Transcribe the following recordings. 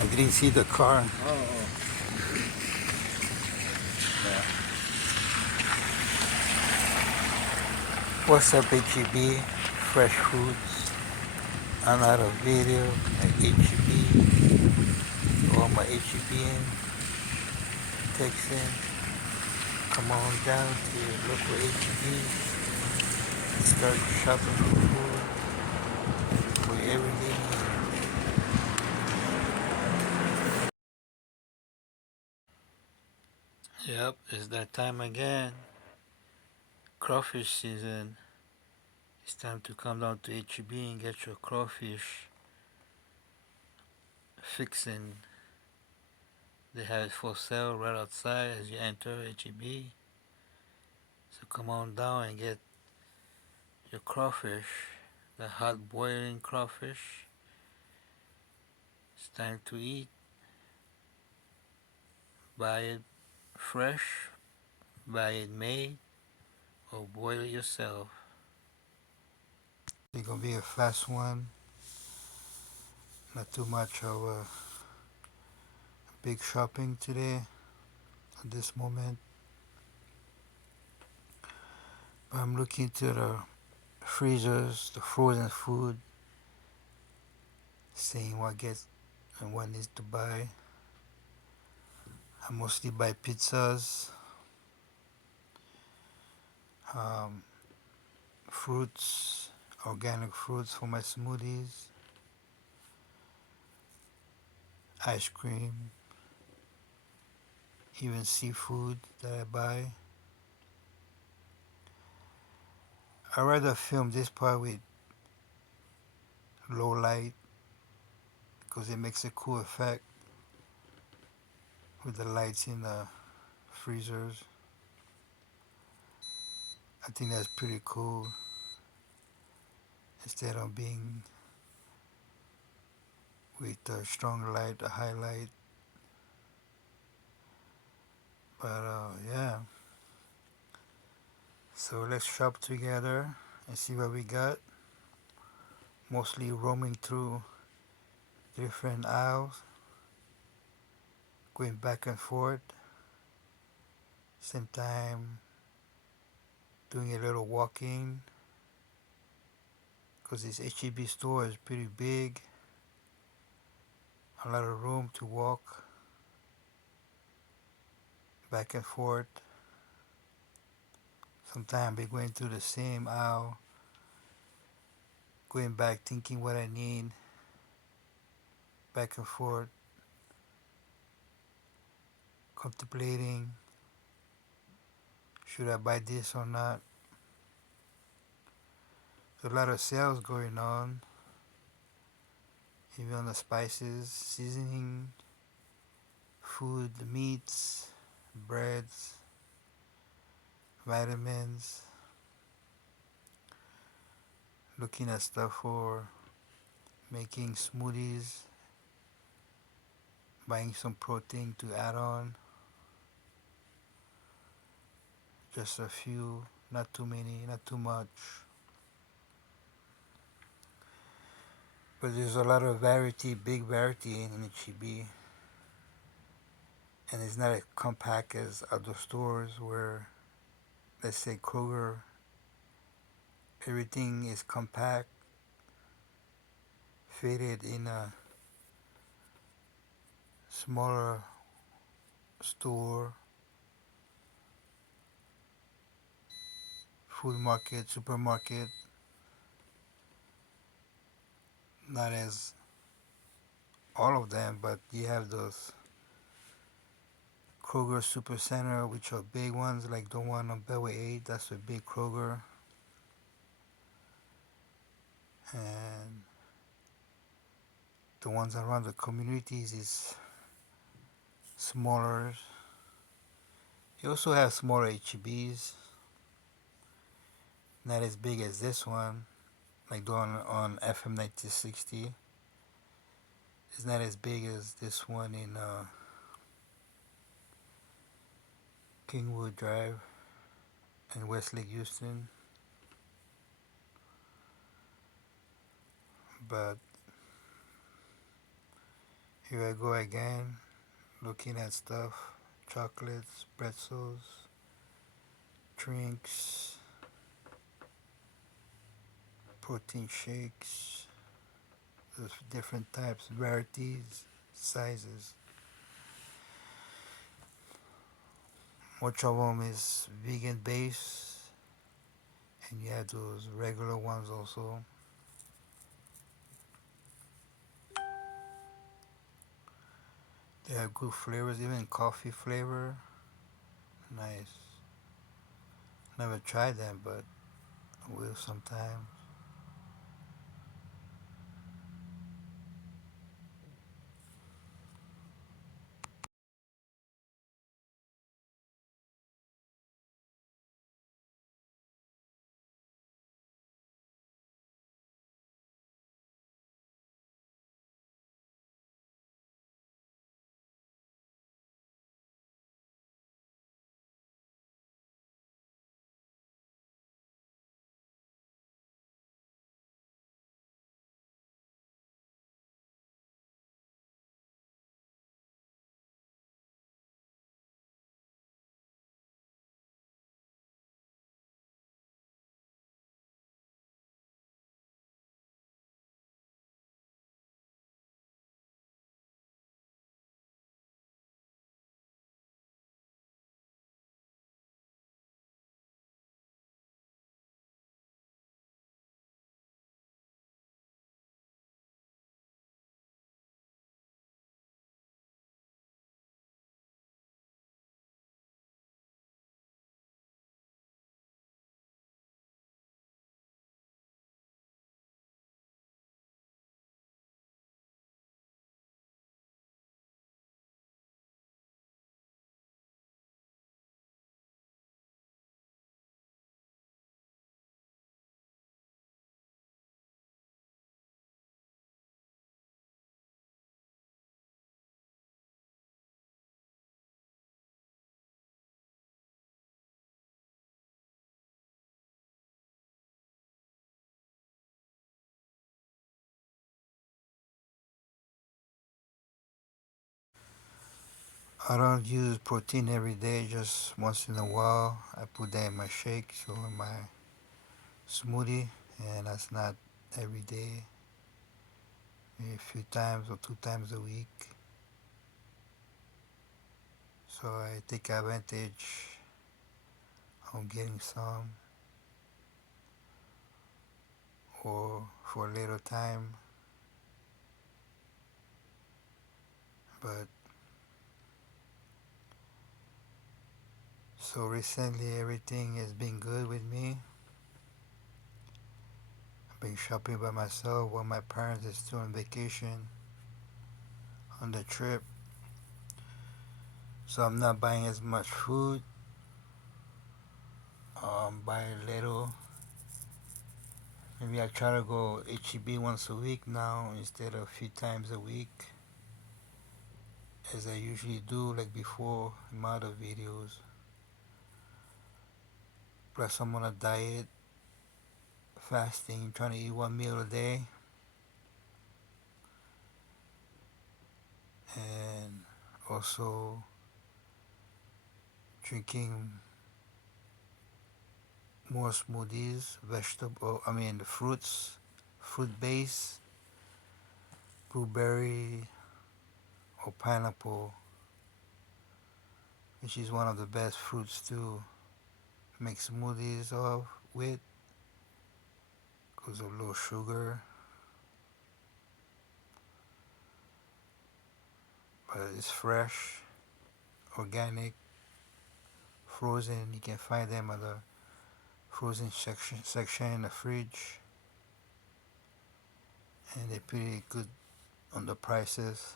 I didn't see the car. Yeah. What's up, HEB? Fresh Foods. Another video at HEB. All my HEB Texan. Come on down to your local HEB. Start shopping for food for your everyday needs. Yep, it's that time again. Crawfish season. It's time to come down to HEB and get your crawfish fixing. They have it for sale right outside as you enter HEB. So come on down and get your crawfish, the hot boiling crawfish. It's time to eat. Buy it fresh, buy it made, or boil it yourself. It's gonna be a fast one, not too much of a big shopping today at this moment. I'm looking to the freezers, the frozen food, seeing what gets and what needs to buy. I mostly buy pizzas, um, fruits, organic fruits for my smoothies, ice cream, even seafood that I buy. I rather film this part with low light because it makes a cool effect with the lights in the freezers. I think that's pretty cool instead of being with a strong light, a highlight. But yeah, so let's shop together and see what we got. Mostly roaming through different aisles, going back and forth. Same time doing a little walking because this HEB store is pretty big. A lot of room to walk back and forth. Sometimes be going through the same aisle, going back thinking what I need, back and forth, contemplating, should I buy this or not? There's a lot of sales going on, even on the spices, seasoning, food, meats, breads, vitamins, looking at stuff for making smoothies, buying some protein to add on. Just a few, not too many, not too much. But there's a lot of variety, big variety in HEB. And it's not as compact as other stores where, let's say Kroger, everything is compact, fitted in a smaller store, food market, supermarket, not as all of them, but you have those Kroger Super Center, which are big ones, like the one on Beltway 8, that's a big Kroger. And the ones around the communities is smaller. You also have smaller HEBs, not as big as this one, like the one on FM 1960. It's not as big as this one in Kingwood Drive in Westlake, Houston. But Here I go again, looking at stuff, chocolates, pretzels, drinks, protein shakes, there's different types, varieties, sizes. Much of them is vegan based, and you have those regular ones also. They have good flavors, even coffee flavor. Nice. Never tried them, but I will sometime. I don't use protein every day, just once in a while. I put that in my shakes or in my smoothie, and that's not every day, maybe a few times or 2 times a week. So I take advantage of getting some, or for a later time. But so recently everything has been good with me. I've been shopping by myself while my parents are still on vacation on the trip. So I'm not buying as much food. Buying little. Maybe I try to go HEB once a week now instead of a few times a week, as I usually do, like before in my other videos. Plus, I'm on a diet, fasting, trying to eat 1 meal a day, and also drinking more smoothies, vegetable, I mean, fruits, fruit based, blueberry or pineapple, which is one of the best fruits to make smoothies of with, because of low sugar, but it's fresh, organic, frozen. You can find them at the frozen section in the fridge, and they're pretty good on the prices.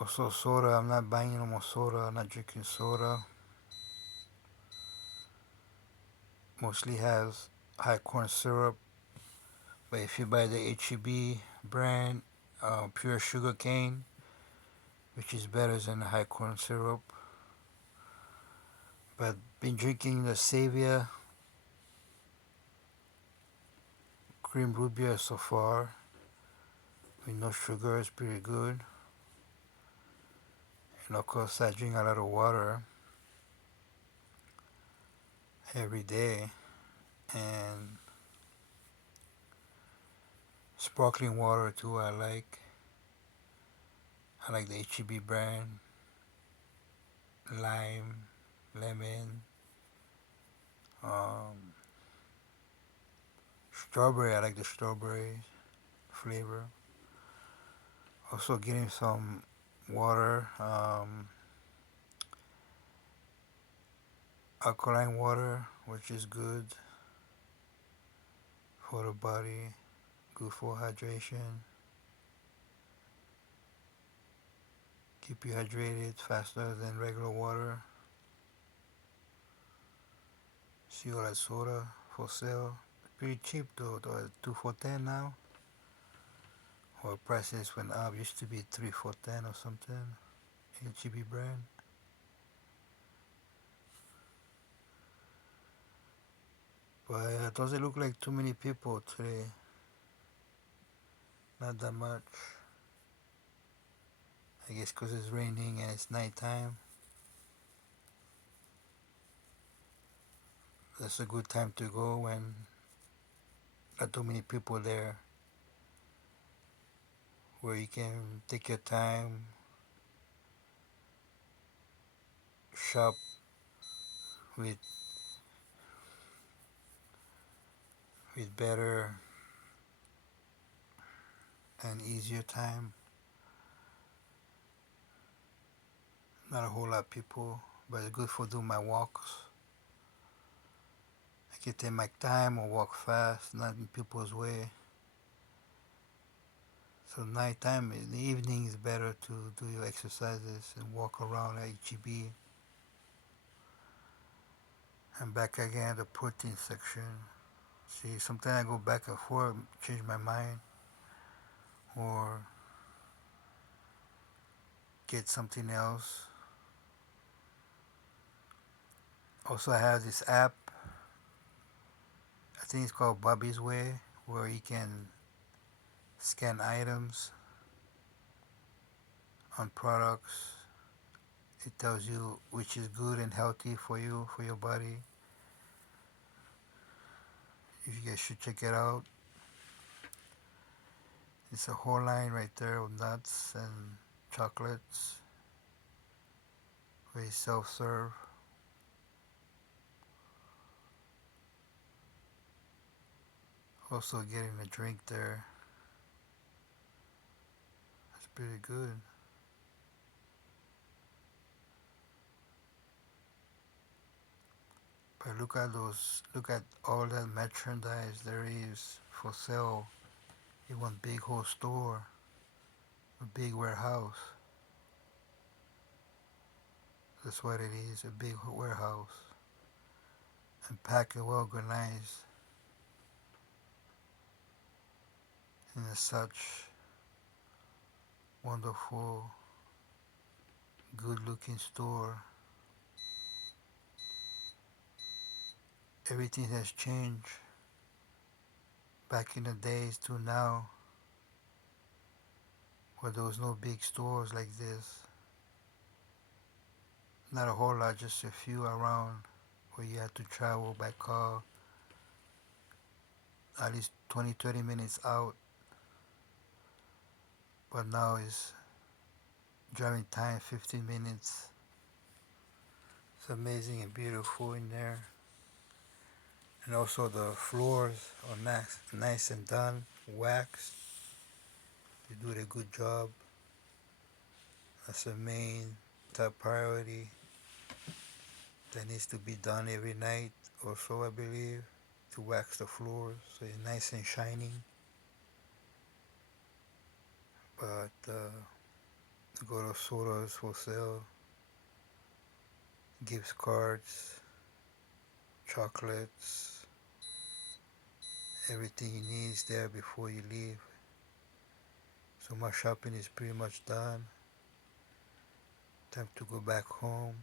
Also soda, I'm not buying no more soda, I'm not drinking soda. Mostly has high corn syrup, but if you buy the HEB brand, pure sugar cane, which is better than the high corn syrup. But been drinking the Savior Cream Root Beer so far. with no sugar is pretty good. And of course, I drink a lot of water every day, and sparkling water too. I like the HEB brand, lime, lemon, um, strawberry. I like the strawberry flavor. Also, getting some water, alkaline water, which is good for the body, good for hydration, keep you hydrated faster than regular water. See all that soda for sale. Pretty cheap though, 2 for 10 now. Or prices went up. Used to be 3 for 10 or something. HEB brand. But it doesn't look like too many people today. Not that much. I guess because it's raining and it's nighttime. That's a good time to go when not too many people there. Where you can take your time, shop with better and easier time. Not a whole lot of people, but it's good for doing my walks. I can take my time or walk fast, not in people's way. So nighttime, in the evening is better to do your exercises and walk around at HEB. And back again at the protein section. See, sometimes I go back and forth, change my mind, or get something else. Also, I have this app, I think it's called Bobby's Way, where you can scan items on products. It tells you which is good and healthy for you, for your body. You guys should check it out. It's a whole line right there of nuts and chocolates. Very self-serve. Also getting a drink there. That's pretty good. But look at all that merchandise there is for sale in one big whole store, a big warehouse. That's what it is, a big warehouse. And packed and well organized in a such wonderful, good looking store. Everything has changed back in the days to now, where there was no big stores like this. Not a whole lot, just a few around where you had to travel by car at least 20-30 minutes out. But now it's driving time 15 minutes. It's amazing and beautiful in there. And also the floors are nice and done, waxed. They do a good job. That's the main top priority that needs to be done every night or so, I believe, to wax the floors so it's nice and shining. But go to sodas for sale, gift cards, chocolates, everything you need is there before you leave. So my shopping is pretty much done. Time to go back home.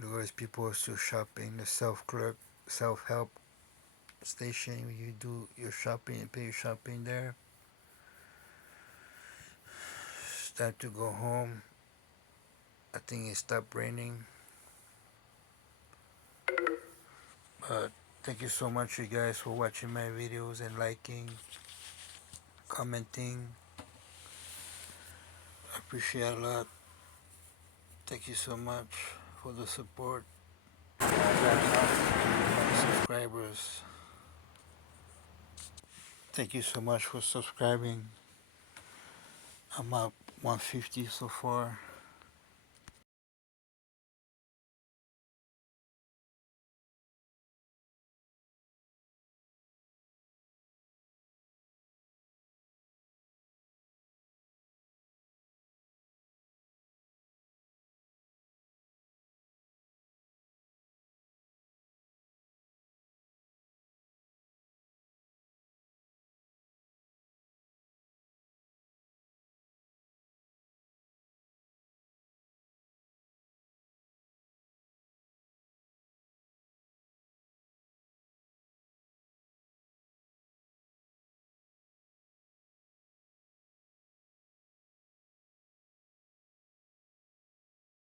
Look at these people are still shopping. The self-help station. You do your shopping and pay your shopping there. It's time to go home. I think it stopped raining. But thank you so much, you guys, for watching my videos and liking, commenting. I appreciate a lot. Thank you so much for the support. Subscribers. Thank you so much for subscribing. I'm up 150 so far.